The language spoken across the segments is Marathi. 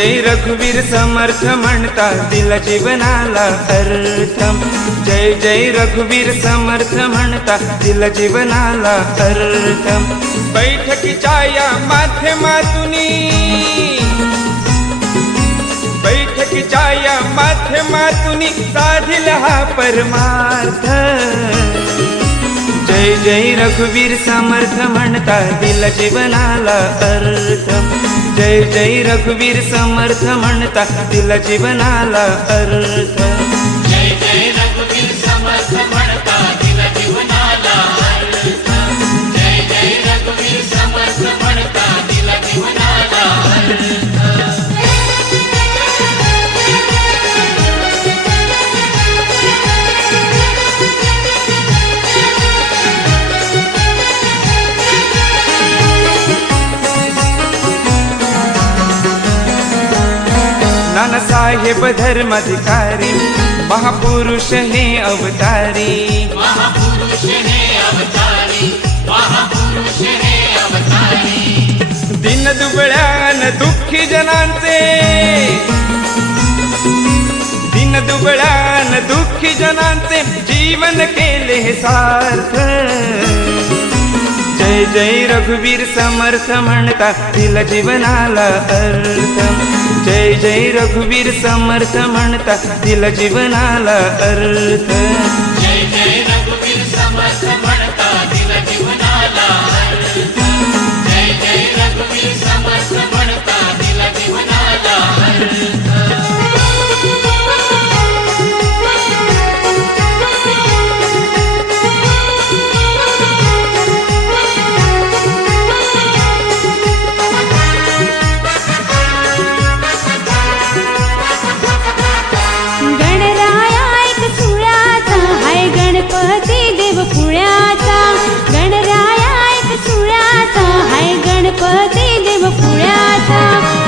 जय रघुवीर समर्थ म्हणता दिला जीवनाला अर्थ। जय जय रघुवीर समर्थ म्हणता दिला जीवनाला अर्थ। बैठकीच्या या माध्यमातूनी बैठकीच्या या माध्यमातूनी साधिला हा परमार्थ। जय जय रघुवीर समर्थ म्हणता दिला जीवनाला अर्थ। जय जय रघुवीर समर्थ म्हणता दिला जीवनाला अर्थ। जय जय रघुवीर समर्थ म्हणता दिला जीवनाला अर्थ। जय जय रघुवीर समर्थ म्हणता दिला जीवनाला अर्थ। नानासाहेब धर्माधिकारी महापुरुष हे अवतारी। महापुरुष हे अवतारी, महापुरुष हे अवतारी। दिन दुबळ्यान दुःखी जनांचे दिन दुबळ्यान दुःखी जनांचे जीवन केले सार्थ। जय जय रघुवीर समर्थ म्हणता दिला जीवनाला अर्थ। जय जय रघुवीर समर्थ म्हणता दिला जीवनाला अर्थ। जय जय रघुवीर समर्थ म्हणता दिला जीवनाला अर्थ। जय जय रघुवीर समर्थ म्हणता दिला जीवनाला अर्थ। गणपती देव पुण्याचा, गणराया एक सुळ्याचा, हाय गणपती देव पुण्याचा।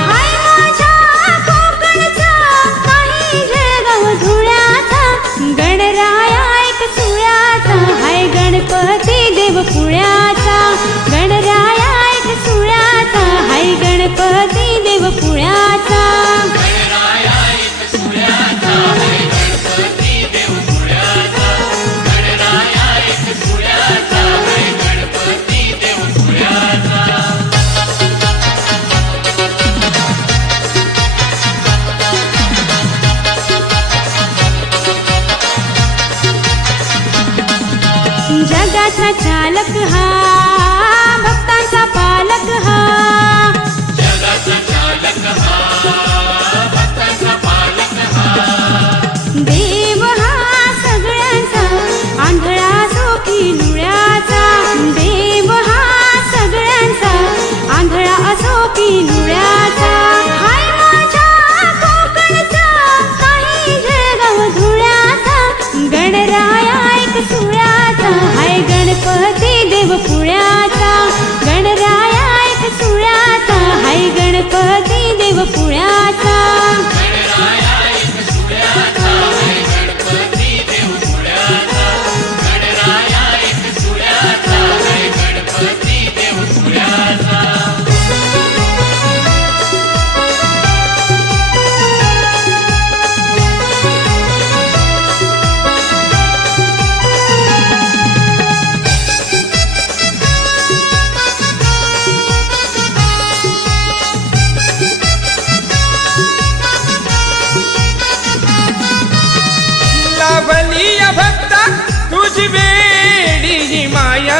हाय माझ्या कोकणचा, काही जळगाव धुळ्याचा, गणराया एक सुळ्याचा, हाय गणपती देव पुण्याचा। गणराया एक सुळ्याचा, हाय गणपती देव पुण्याचा। जगाचा चालक हा, भक्तांचा पालक हा। जगाचा चालक हा, भक्तांचा पालक हा। देव हा सगळ्यांचा, आंधळा असो की लुळ्याचा। देव हा सगळ्यांचा, आंधळा असो की लुळ्याचा। हाय माझ्या कोकणचा, काही जळगाव धुळ्याचा, गणराया एक सुळ्याचा, हाय गणपती देव पुण्याचा। गणराया एक सुळ्याचा, हाय गणपती देव पुण्याचा। गणराया एक सुळ्याचा, हाय गणपती देव पुण्याचा। गणराया एक सुळ्याचा, हाय गणपती देव पुण्याचा। लाभलिया भक्ता तुझी वेडी ही माया।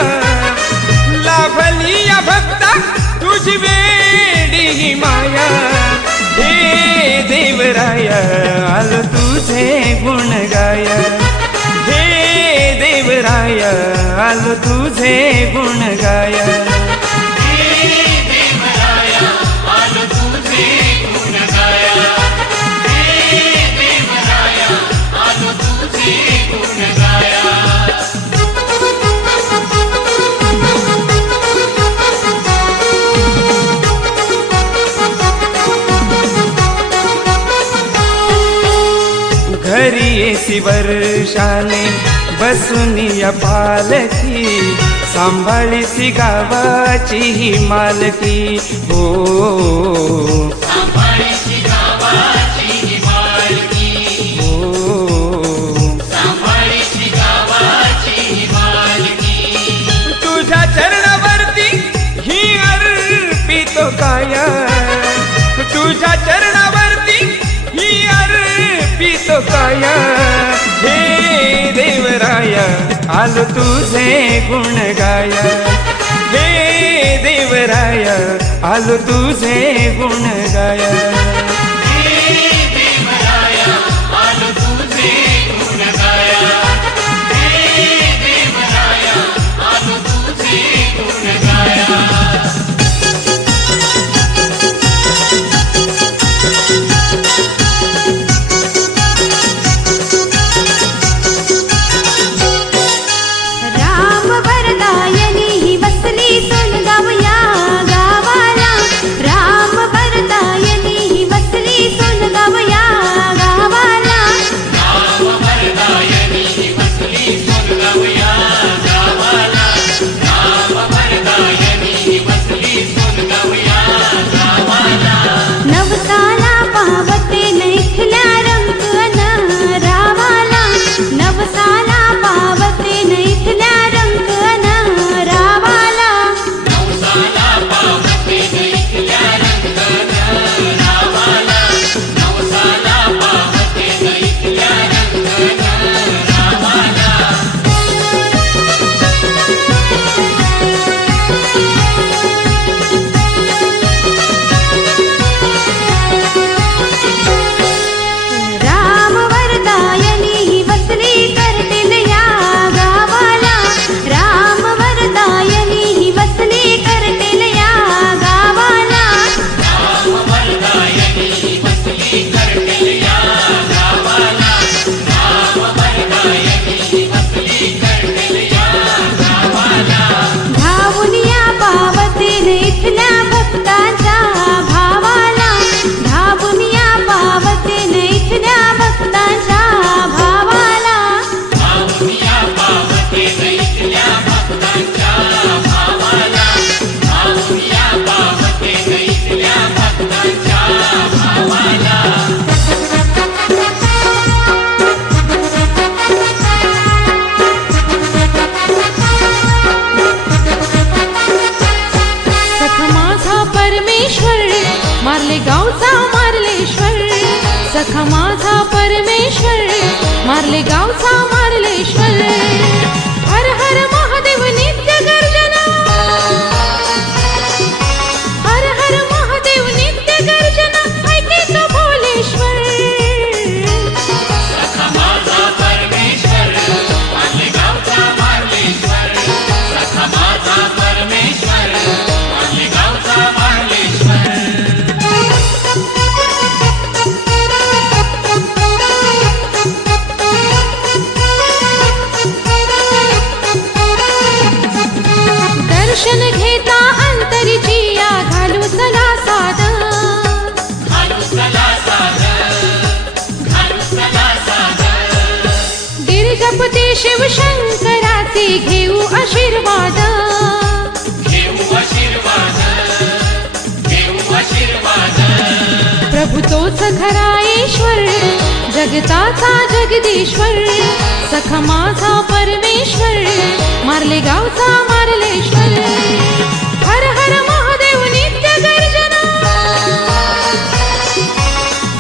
लाभलिया भक्ता तुझी वेडी ही माया। हे देवराया आलो तुझे गुण गाया। हे देवराया आलो तुझे गुण गाया। घरी येसी वर्षाने बसून या पालखी, सांभाळीसी गावाची ही मालकी हो। सांभाळीसी देवराया, हे देवराया, आलो तुझे गुण गाया. हे देवराया, आलो तुझे गुण गाया. देवराया आलो तुझे गुण गाया. देवराया आलो तुझे गुण गाया. राम वरदायनी ही बसली सोनगाव या गावाला. राम वरदायनी ही बसली सोनगाव या गावाला. राम वरदायनी बसली सोनगाव या गावाला. राम वरदायनी बसली सोनगाव या गावाला. नवसाला पावते नैखल्या रंग रावाला. नवसाला पावते नैखल्या रंग रावाला. नवसाला पावते नैखल्या रंग रावाला. नवसाला पावते नैखल्या रंग रावाला. राम वरदायनी ही बसली करतील या गावाला. राम वरदायनी ही बसली करतील या गावाला. राम वरदायनी बसली करतील या गावाला. राम वरदायनी बसली करतील या गावाला. धावून या पावतील इथल्या भक्तांच्या भावाला. धावून या पावतील इथल्या भक्तांच्या भावाला. भावनिया पावते नैखल्या भक्तांच्या भावाला. भावनिया पावते नैखल्या भक्तांच्या भावाला. सख माझा परमेश्वर मारले गावचा मार्लेश्वर. सख माझा परमेश्वर मारले गावचा मार्लेश्वर. हर हर महादेव नित्य गर्जना. हर हर महादेव नित्य गर्जना. ऐके तो भोलेश्वर. सखा माझा परमेश्वर मारले गावचा मार्लेश्वर. सखा माझा परमेश्वर मारले गावचा मार्लेश्वर. दर्शन घेता अंतरीची या घालू चला साद. घालू चला साद. घालू चला साद. गिरिजपती शिवशंकराचे घेऊ आशीर्वाद. घेऊ आशीर्वाद. घेऊ आशीर्वाद. प्रभू तोच खरा ईश्वर जगताचा जगदीश्वर. सख माझा परमेश्वर मारले गावचा मार्लेश्वर. हर हर महादेव नित्य गर्जना.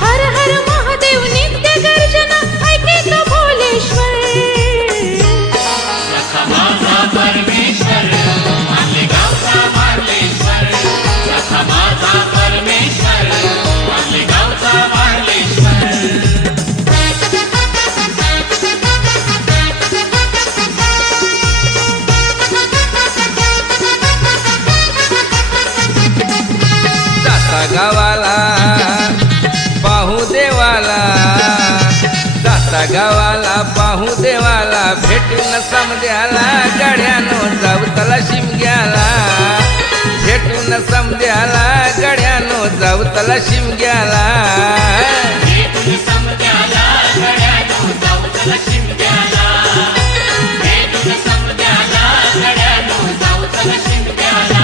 हर हर महादेव नित्य गर्जना. ऐके तो भोलेश्वर. सखा माझा परमेश्वर मारले गावचा मार्लेश्वर. सखा माझा परमेश्वर मारले गावचा मार्लेश्वर. जाता गावाला पाहू देवाला. जाता गावाला पाहू देवाला. भेटून समद्याला गड्यानो जाऊ तला शिमग्याला. भेटून समद्याला गड्यानो जाऊ तला शिमग्याला. भेटून समद्याला गड्यानो जाऊ चला शिमग्याला. भेटून समद्याला गड्यानो जाऊ चला शिमग्याला.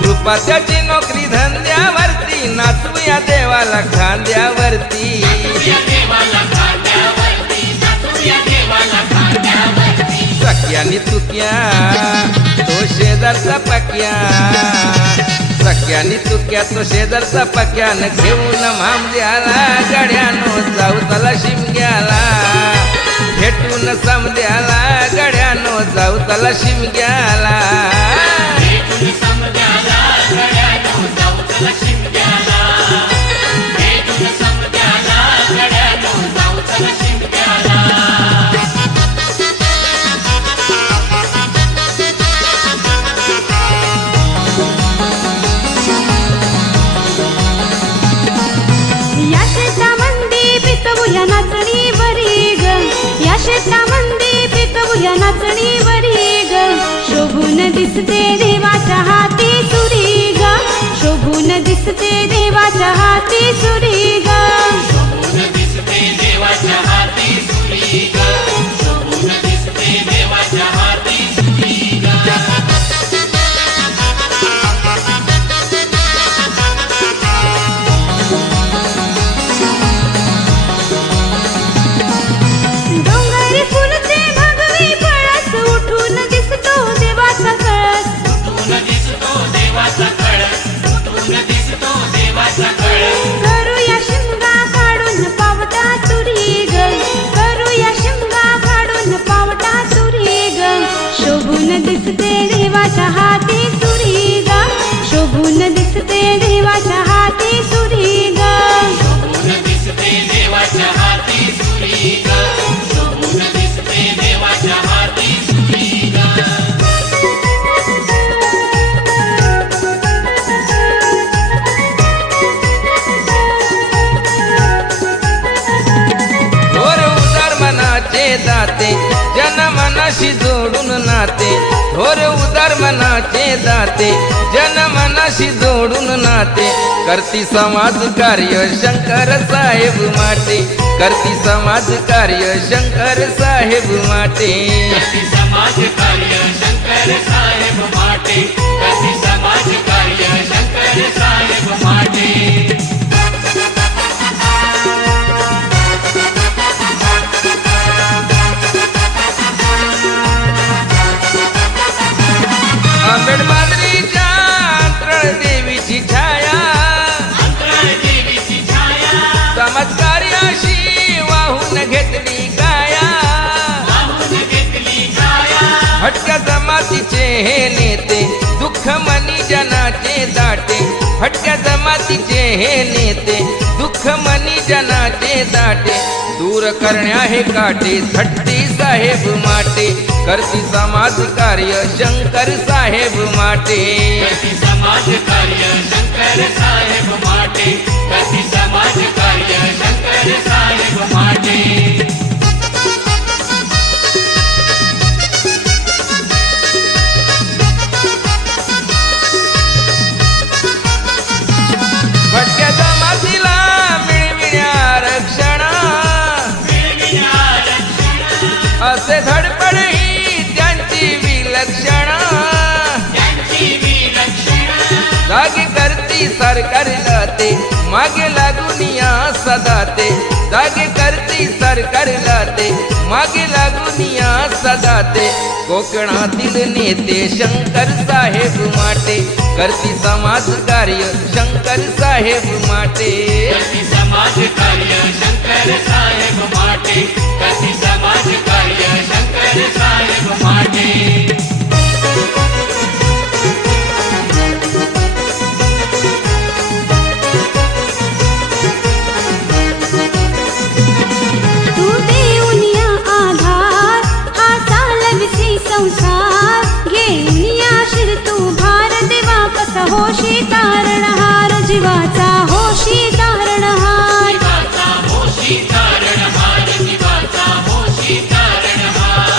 कृपा त्याची नोकरी धंद्यावरती. नाचूया देवाला खांद्यावरती. नाचूया देवाला खांद्यावरती. नाचूया देवाला खांद्यावरती. सख्यानी तुक्या तो शेजारचा पक्या, सख्यानी तुक्या तो शेजारचा पक्यान घेऊन मामद्याला गड्यानो जाऊ चला शिमग्याला, भेटून समद्याला गड्यानो जाऊ चला शिमग्याला. भेटून समद्याला गड्यानो जाऊ चला शिमग्याला, भेटून समद्याला गड्यानो जाऊ चला शिमग्याला. या शेतामंदी पिकवूया नाचणीवरी ग, या शेतामंदी पिकवूया नाचणीवरी ग, शोभून दिसते देवाच्या हाती सुरी ग, शोभून दिसते देवाच्या हाती सुरी ग. शोभून दिसते देवाच्या हाती सुरी ग, शोभून दिसते देवाच्या हाती सुरी ग. डोंगरी फुलते भगवी पळस, उठून दिसतो देवाचा कळस, उठून दिसतो देवाचा कळस, उठून दिसतो देवाचा कळस. करूया शिमगा काढून पावटा तुरी ग, करूया शिमगा काढून पावटा तुरी ग, शोभून दिसते देवाच्या हाती सुरी ग, शोभून दिसते देवाच्या हाती सुरी ग. शोभून दिसते देवाच्या हाती सुरी ग, शोभून दिसते देवाच्या हाती सुरी ग. थोर उदार मनाचे दाते जन मनाशी जोडून नाते, थोर उदार मनाचे दाते जन मनाशी जोडून नाते, करती समाज कार्य शंकर साहेब माटे, करती समाज कार्य शंकर साहेब माटे. करती समाज कार्य शंकर साहेब माटे, करती समाज कार्य शंकर साहेब माटे. आंबेड मांजरीच्या अंतराळ देवीची छाया, अंतराळ देवीची छाया, समाज कार्याशी वाहून घेतली काया, वाहून घेतली काया. भटक्या जमातीचे हे नेते दुःख मनी जनाचे दाटे, भटक्या जमातीचे हे नेते दुःख मनी जनाचे दाटे, दूर करण्या हे काटे थट्टी साहेब माटे, करती समाज कार्य शंकर साहेब माटे. करती समाज कार्य शंकर साहेब माटे, करती समाज कार्य शंकर साहेब माटे. भटक्या जमातीला मिळविण्या आरक्षण, असे धडपड ही त्यांची विलक्षण, जागी करती सरकारला ते मागे लागून या सदा ते, जागी करती सरकारला ते मागे लागून या सदा ते, कोकणातील नेते शंकर साहेब माटे, करती समाज कार्य शंकर साहेब माटे. करती समाज कार्य शंकर साहेब माटे, करती समाज कार्य शंकर साहेब माटे. तू देऊन या आधार हा चालविसी संसार, घेऊन या शिर तू भार देवा कसा होशी तारणहार, जीवाचा होशी तारणहार. जीवाचा होशी तारणहार, जीवाचा होशी तारणहार,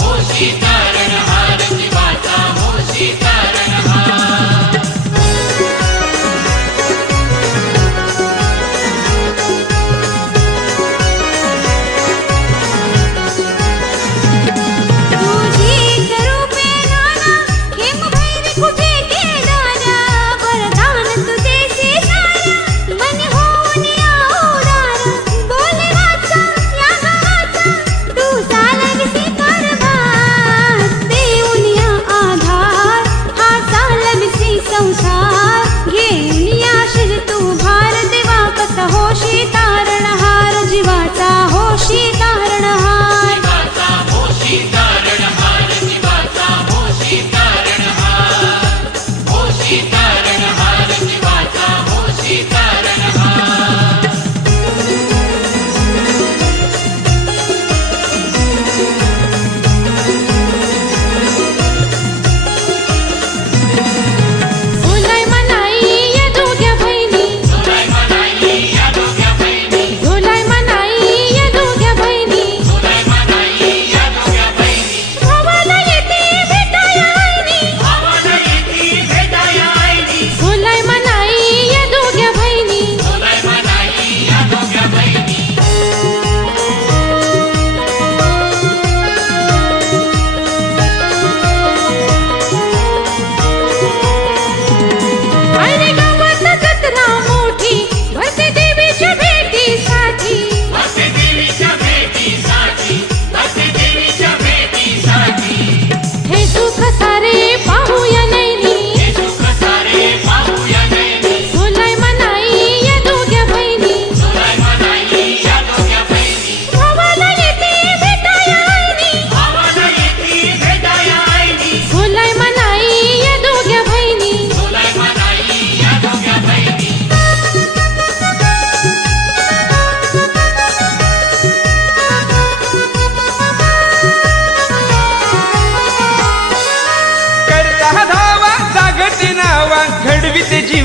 होशी तारणहार, जीवाचा होशी तारणहार. तुझीच रूपे नाना हेम भैरी कुठे केदारा, वरदान तुझे सारा मन होऊन या उदार, बोल वाचा या गावाचा तू चालविसी कारभार.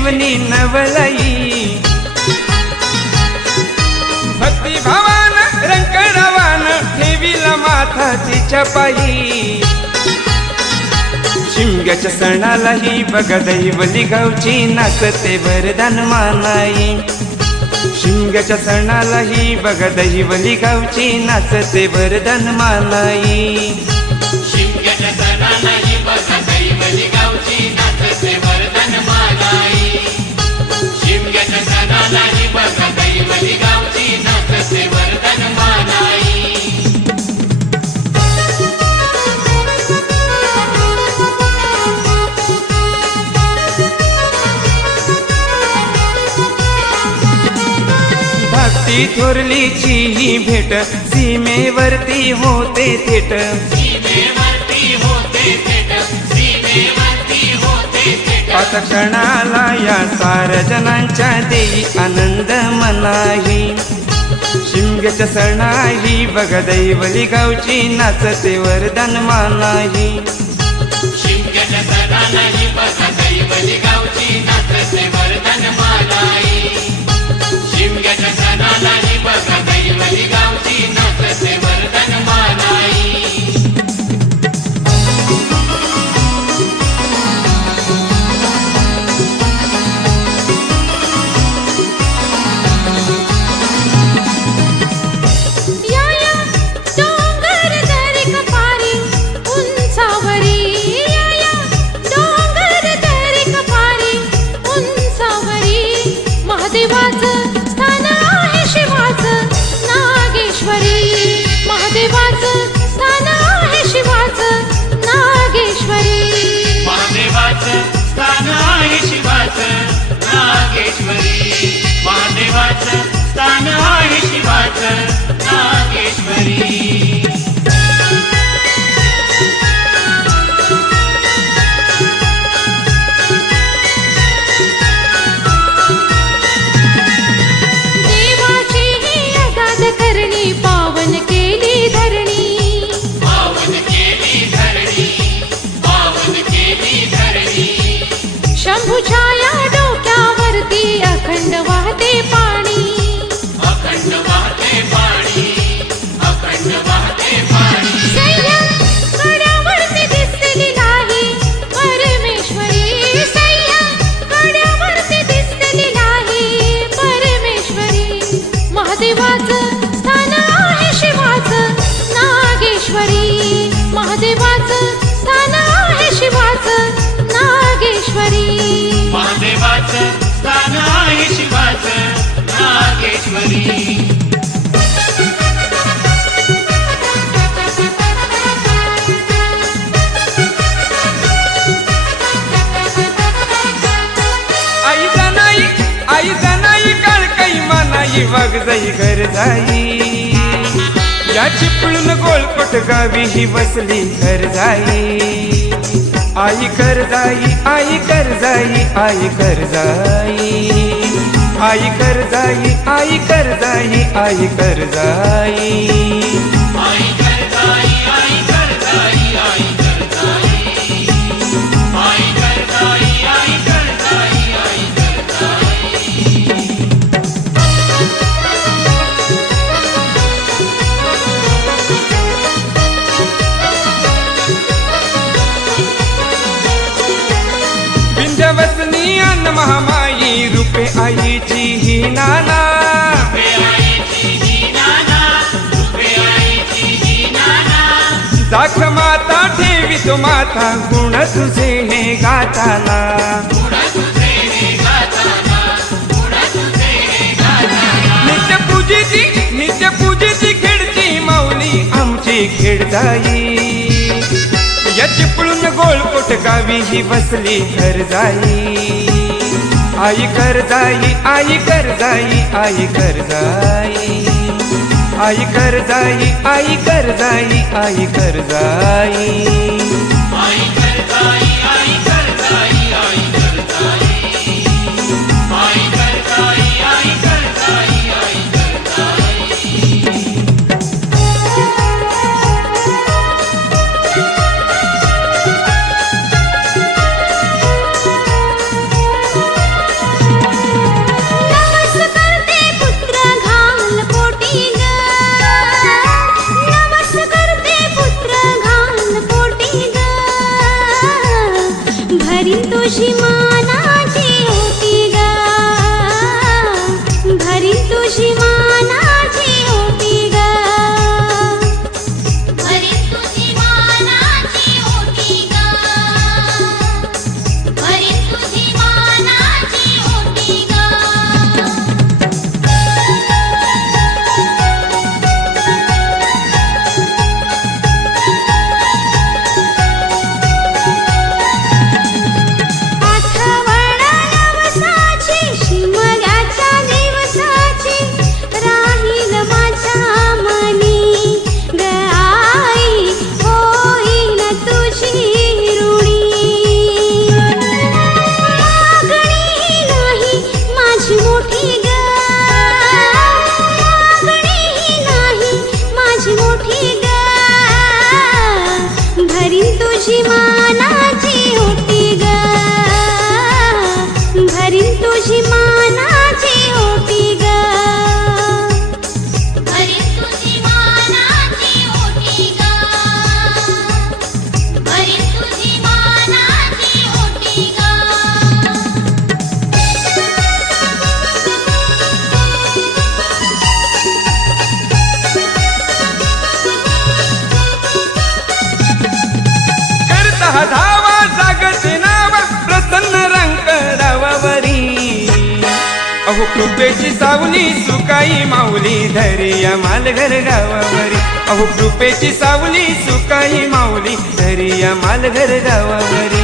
जीवनी नवलाई भक्ती भावान रंकरावान ठेवीला माथा तिच्या पायी शिमग्याच्या सणालाही बघा दैवली गावची नाचते वरदान मानाई शिमग्याच्या सणालाही बघा दैवली गावची नाचते वरदान मानाई शिमग्याच्या सणालाही बघा दैवली गावची नाचते वरदान मानाई शिमग्याच्या सणालाही बघा दैवली गावची नाचते वरदान मानाई भक्ती थोरलीची ही भेट सीमेवरती होते थेट सीमेवरती होते थेट सीमेवरती होते थेट पाच क्षणाला या साऱ्या जनांच्या देई आनंद मनाही शिमग्याच्या सणाही बघा दैवली गावची नाचते वरदान मानाही शिमग्याच्या सणालाही बघा दैवली गावची नाचते वरदान मानाई शिमग्याच्या सणालाही बघा दैवली गावची नाचते वरदान मानाई महादेवाचं स्थान आहे शिवाचं नागेश्वरी महादेवाचं स्थान आहे शिवाचं नागेश्वरी महादेवाचं स्थान आहे शिवाचं नागेश्वरी महादेवाचं स्थान आहे शिवाचं नागेश्वरी पावन केली धरणी पावन केली धरणी पावन केली धरणी शंभूच्या या डोक्यावरती अखंड वाहते पाणी अखंड वाहते पाणी अखंड वाहते पाणी सह्या कड्यावरती दिसलेली नाही परमेश्वरी सह्या कड्यावरती दिसलेली नाही परमेश्वरी महादेवाचं स्थान आहे शिवाचं नागेश्वरी महादेवाचं स्थान आहे शिवाचं नागेश्वरी महादेवाचं स्थान आहे शिवाचं नागेश्वरी आई जानाई काळकाई मानाई वाघ जाई घर जाई या चिपळून गोलकोट गावी ही बसली घर जाई आई कर जाई आई कर जाई आई कर जाई आई कर जाई आई कर जाई आई कर जाई आई कर जाई आई कर जाई आई कर जाई आई कर जाई आई कर जाई आई कर जाई विंध्यवसनी अन्न महामाई रूपे आईची ही नाना दाख माता ठेवी तो माता गुण तुझे हे गाताना नित्य पूजेची खेडची माऊली आमची खेड जाई या चिपळून गोलकोट गावी ही बसली घर जाई आई कर जाई आई कर जाई आई कर जाई आई कर जाई आई कर जाई आई कर जाई आई कर जाई आई कर जाई आई कर जाई आई कर जाई आई कर जाई आई कर जाई भरीन तुझी मानाची ओटी ग भरीन तुझी मानाची ओटी ग भरीन तुझी मानाची ओटी ग भरीन तुझी मानाची ओटी ग आठवण नवसाची शिमग्याच्या दिवसाची राहील माझ्या मनी ग आई होईन तुझी ऋणी मागणी नाही माझी मोठी ग मागणी नाही माझी मोठी ग भरीन तुझी मानाची ओटी ग भरीन तुझी मानाची ओटी ग भरीन तुझी मानाची ओटी ग भरीन तुझी मानाची ओटी ग करता धावा जागते नावा प्रसन्न रंग रावावरी अहो कृपेची सावली सुकाई माऊली धरिया मालघर गावावरी अहो कृपेची सावली सुकाई माऊली धरिया मालघर गावावरी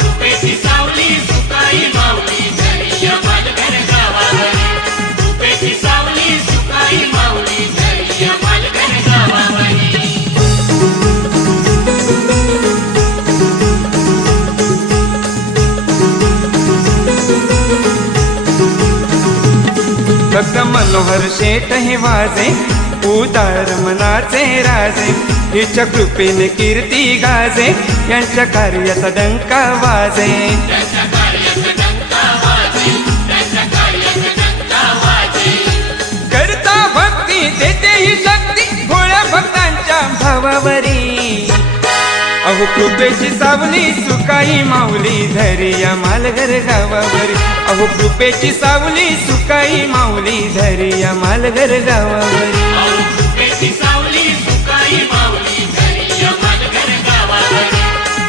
कृपेची सावली सुकाई माऊली धरिया मालघर गावावरी कृपेची सावली सुकाई माऊली धरिया मालघर गावावरी भक्त मनोहर शेठ हे वाजे उदार मनाचे राजे हिच्या कृपेने कीर्ती गाजे यांच्या कार्याचा डंका वाजे त्यांच्या कार्याचा डंका वाजे त्यांच्या कार्याचा डंका वाजे करता भक्ती देते ही शक्ती भोळ्या भक्तांच्या भावावरी अहो कृपेची सावली सुकाई माऊली धरिया मालघर गावावरी अहो कृपेची सावली सुकाई माऊली धरिया मालघर गावावरी कृपेची सावली सुकाई माऊली धरिया मालघर गावावरी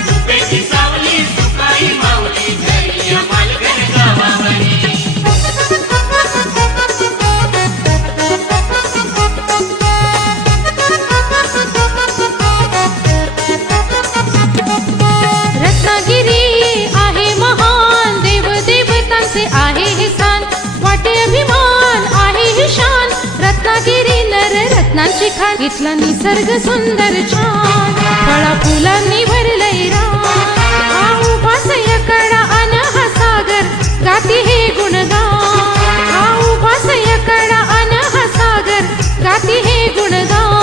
कृपेची सावली सुकाई माऊली धरिया मालघर गावावरी रत्नागिरी आहे महान देव देवतांचे आहे हे स्थान वाटे अभिमान आहे ही शान रत्नागिरी नर रत्नांची खाण इथला निसर्ग सुंदर छान फळा फुलांनी भरलंय रान हा उभा सयकडा अन हा सागर गाती हे गुणगान हा उभा सयकडा अन हा सागर गाती हे गुणगान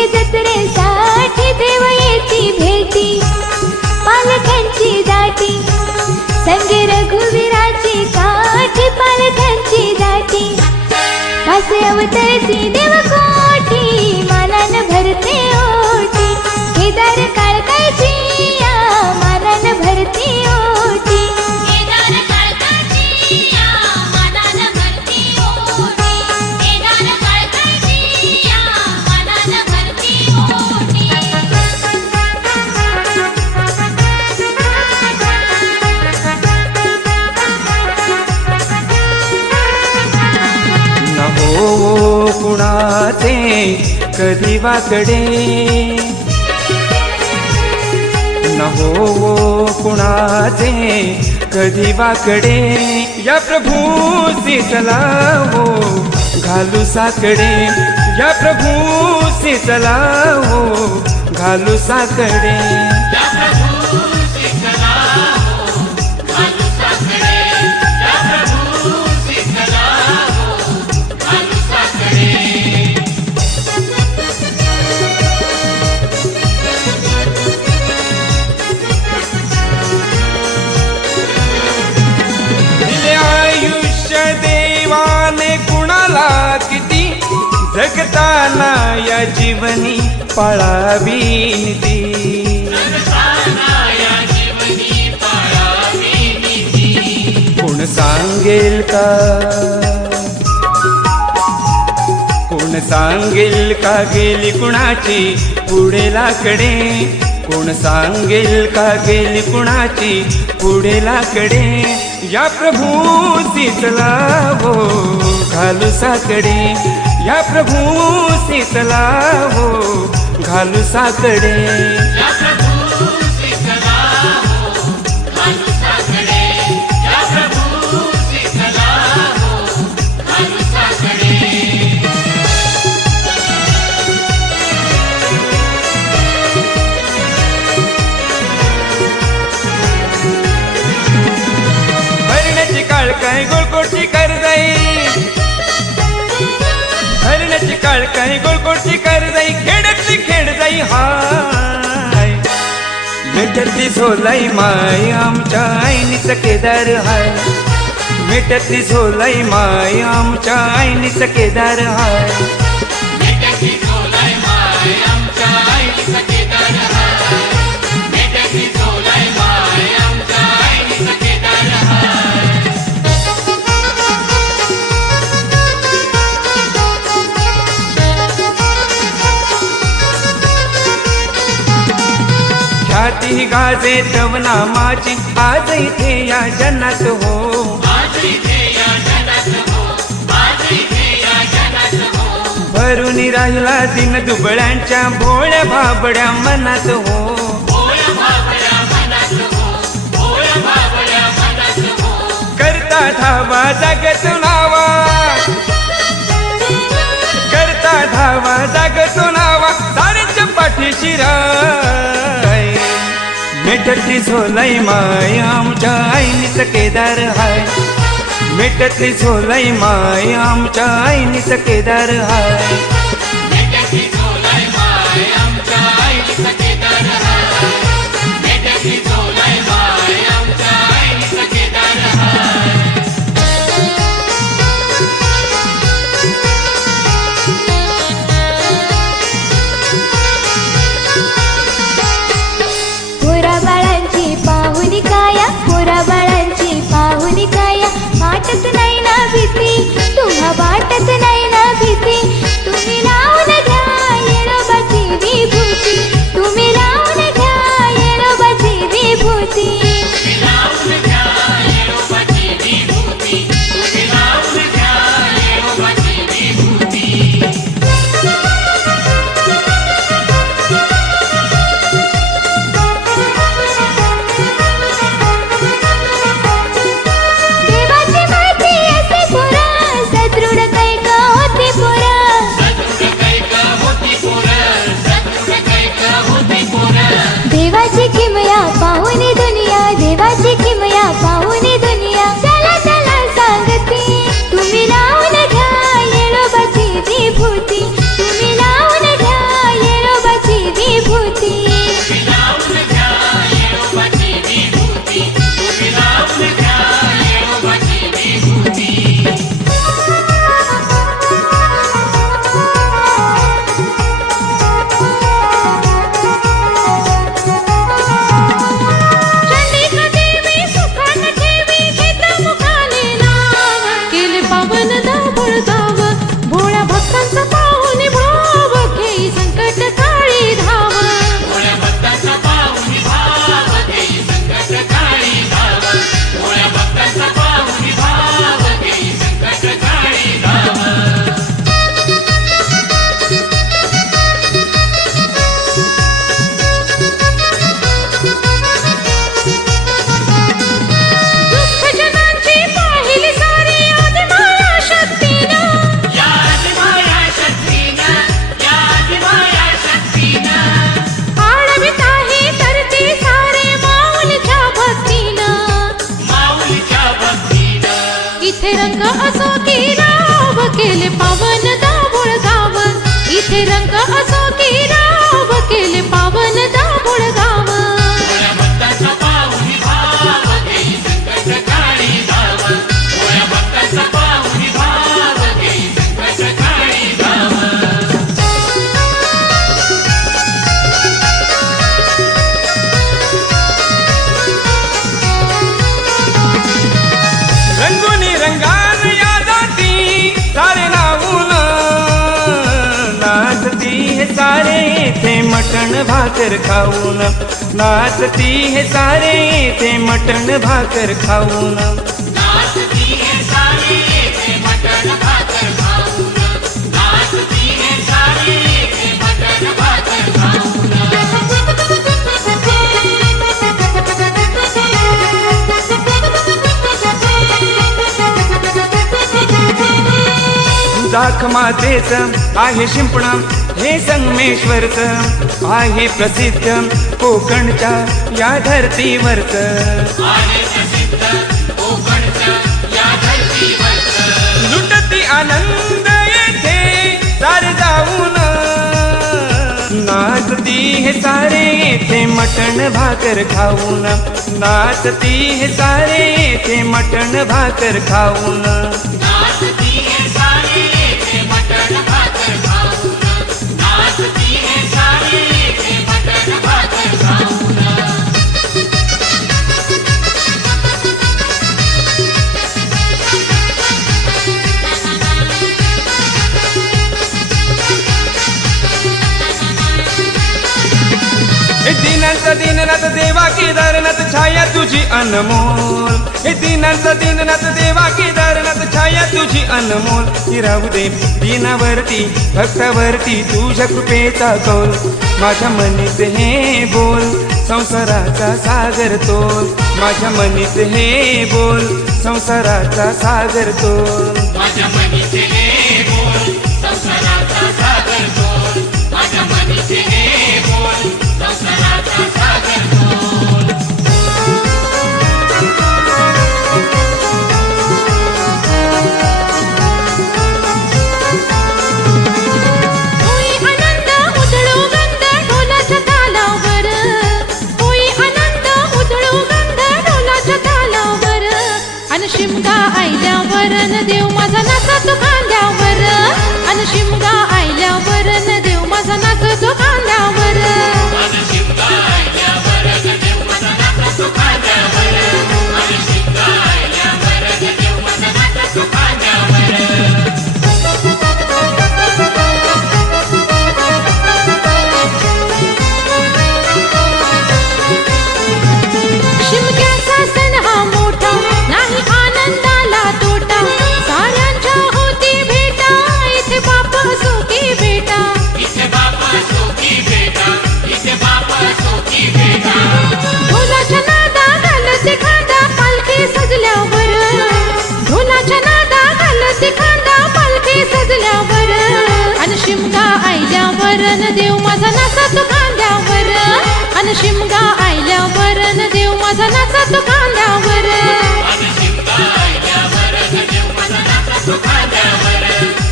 येईल जत्रेसाठी देव येती भेटी पालख्यांची दाटी संगे रघुवीराची काठी पालख्यांची दाटी कासे अवतरती देवकोटी मानान भरते ओटी केदार काळकाची या मानान भरती ओटी केदार काळकाची या मानान भरती ओटी केदार काळकाची या मानान भरती ओटी न हो कुणाचे कधी वाकडे न हो कुणाचे कधी वाकडे या प्रभू चला हो घालू साकडे या प्रभू चला हो घालू साकडे या प्रभू चला हो घालू साकडे या प्रभू चला हो घालू साकडे दिले आयुष्य देवाने कुणाला किती जगताना या जीवनी पाळावी नीती जगताना या जीवनी पाळावी नीती कोण सांगेल का कोण सांगेल का गेली कुणाची पुढे लाकडे कोण सांगेल का गेली कुणाची पुढे लाकडे या प्रभू चला हो घालू साकडे या प्रभू चला हो घालू साकडे या प्रभू चला हो घालू साकडे या प्रभू चला हो घालू साकडे भरण्याची काळ काय गोळकोटची करजाई भरण्याची काळ काय गोळकोटची करजाई खेड्यातली खेड जाई हाय मिठतली झोलाई माय आमच्या आईनीच केदार हाय मिठतली झोलाई माय आमच्या आईनीच केदार हाय मेट्याची झोलाई माय आमच्या आईचा केदार हाय मेट्याची झोलाई माय आमच्या आईचा केदार हाय ख्याती गाजे तव नामाची आज इथे या जन्नात हो आज इथे या जगात हो आज इथे या जगात हो भरून राहिला दिन दुबळ्यांच्या भोळ्या भाबड्या मनात हो भोळ्या भाबड्या मनात हो भोळ्या भाबड्या मनात हो करता धावा जागतो नावा करता धावा जागतो नावा साऱ्यांच्या पाठीशी राय मिठतली झोलाई माय आमच्या आईनीच केदार हाय मिठतली झोलाई माय आमच्या आईनीच केदार हाय मेट्याची झोलाई माय आमच्या आईचा केदार हाय मेट्याची झोलाई माय आमच्या आईचा केदार हाय पोरा बाळांची पाहुणी काया पोरा बाळांची पाहुणी काया वाटत नाही ना भीती तुम्हा वाटत नाही ना भीती तुम्ही सारे येथे मटण भाकर खाऊन, नाचती हे सारे येथे मटण भाकर खाऊन. नाचती है सारे येथे मटण भाकर खाऊन, नाचती है सारे येथे मटण भाकर खाऊन. दाख मातेचं आहे शिंपण हे संगमेश्वरचं, आहे प्रसिद्ध कोकणच्या या धरतीवरचं. आहे प्रसिद्ध कोकणच्या या धरतीवरचं. लुटती आनंद येथे सारे जाऊन, नाचती हे सारे येथे मटण भाकर खाऊन, नाचती हे सारे येथे मटण भाकर खाऊन. नाचती है सारे येथे मटण भाकर खाऊन, नाचती है सारे येथे मटण भाकर खाऊन. हे दीनांत दीननाथ देवा केदारनाथ छाया तुझी अनमोल. हे दीनांत दीननाथ देवा केदारनाथ छाया तुझी अनमोल. ती राहू दे दीनावरती भक्तावरती तुझ्या कृपेचा कौल. माझ्या मनीत हे बोल संसाराचा सागर तोल, माझ्या मनीत हे बोल संसाराचा सागर तोल. माझ्या मनीचे हे बोल संसाराचा सागर तोल, माझ्या मनीचे हे बोल संसाराचा सागर तोल. होई आनंद उधळो गंध ढोलाच्या तालावर, होई आनंद उधळो गंध ढोलाच्या तालावर. अन शिमगा आयल्यावर न देव माझा नाचतो खांद्यावर, अन शिमगा आयल्यावर न देव माझा नाचतो खांद्यावर. माझा शिमगा आयल्यावर देव माझा नाचतो खांद्यावर, माझा शिमगा आयल्यावर देव माझा नाचतो खांद्यावर. शिमग्याचा सण हा मोठा नाही आनंदाला तोटा, साऱ्यांच्या होती भेटा इथे बाप असो की बेटा. इथे बाप असो की बेटा, इथे बाप असो की बेटा. ढोलाच्या नादा घालते खांदा पालखी सजल्यावर, ढोलाच्या नादा घालते खांदा पालखी सजल्यावर. अन शिमगा आयल्यावर न देव माझा नाचतो खांद्यावर, अन शिमगा आयल्यावर न देव माझा नाचतो खांद्यावर. माझा शिमगा आयल्यावर देव माझा नाचतो खांद्यावर,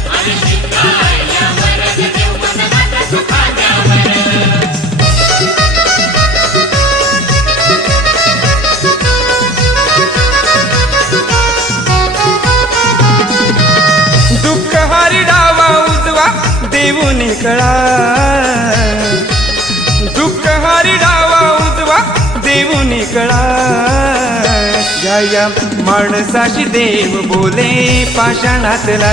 माझा शिमगा आयल्यावर देव माझा नाचतो खांद्यावर. दुःख हारी डावा उजवा देऊनी कळा, दुःख हारी डावा उजवा देऊनी कळा. या माणसाशी देव बोले पाषाणातला,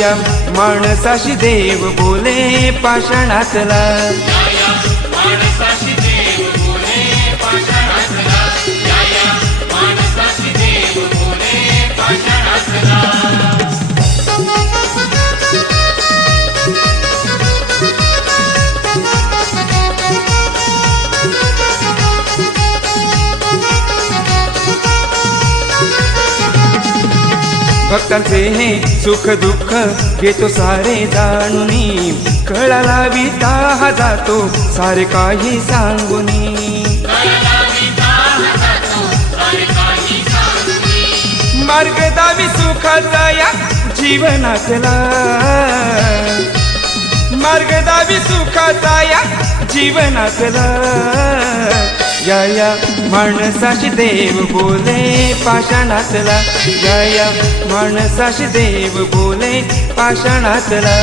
या माणसाशी देव बोले पाषाणातला. या माणसाशी देव बोले पाषाणातला, या माणसाशी देव बोले पाषाणातला. भक्तांचे हे सुख दुःख घेतो सारे जाणुनी, कळा लाविता हा जातो सारे काही सांगुनी. मार्ग दावी सुखाचा या जीवनातला, मार्ग दावी सुखाचा या जीवनातला. या माणसाशी देव बोले पाषाणातला, या माणसाशी देव बोले पाषाणातला.